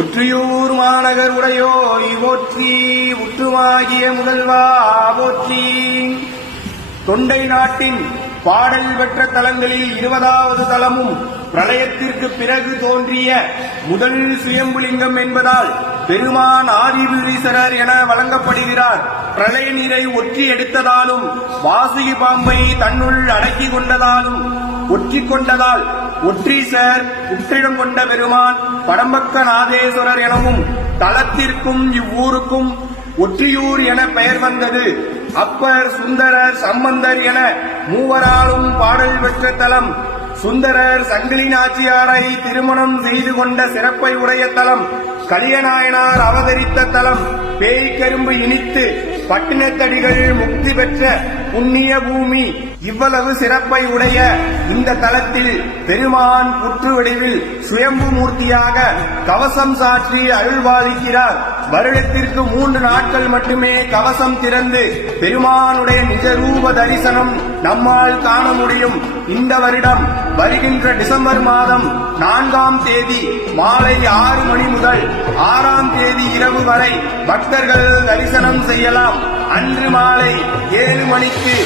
உற்றியூர் மாநகர் உடையோய் போற்றி, உற்றுமாகிய முதல்வா போற்றி. தொண்டை நாட்டின் பாடல் பெற்ற தலங்களில் 20வது தலமும் பிரளயத்திற்கு பிறகு தோன்றிய முதல் சுயம்புலிங்கம் என்பதால் பெருமான் ஆதிபுரீஸ்வரர் என வழங்கப்படுகிறார். பிரளய நீரை ஒற்றி எடுத்ததாலும் வாசுகி பாம்பை தன்னுள் அடக்கி கொண்டதாலும் ஒற்றிக்கொண்டதால் ஒற்றீசர் உற்றிடம் கொண்ட பெருமான் படம்பக்க நாதேஸ்வரர் எனவும் தலத்திற்கும் இவ்வூருக்கும் ஒற்றியூர் என பெயர் வந்தது. அப்பர், சுந்தரர், சம்பந்தர் என மூவராலும் பாடல் பெற்ற தலம். சுந்தரர் சங்கிலி நாச்சியாரை திருமணம் செய்து கொண்ட சிறப்பை உடைய தலம். கலியநாயனார் அவதரித்த தலம். பேய்கரும்பு இனித்து பட்டினத்தடிகள் முக்தி பெற்ற புண்ணிய பூமி. இவ்வளவு சிறப்பை உடைய இந்த தலத்தில் பெருமான் புற்று வடிவில் சுயம்பு மூர்த்தியாக கவசம் சாற்றி அருள்வாளிக்கிறார். வருடத்திற்கு 3 நாட்கள் மட்டுமே கவசம் திறந்து பெருமானுடைய நிஜரூப தரிசனம் நம்மால் காண முடியும். இந்த வருடம் வருகின்ற டிசம்பர் மாதம் 4ஆம் தேதி மாலை 6 மணி முதல் 6ஆம் தேதி இரவு வரை பக்தர்கள் தரிசனம் செய்யலாம். அன்று மாலை 7 மணிக்கு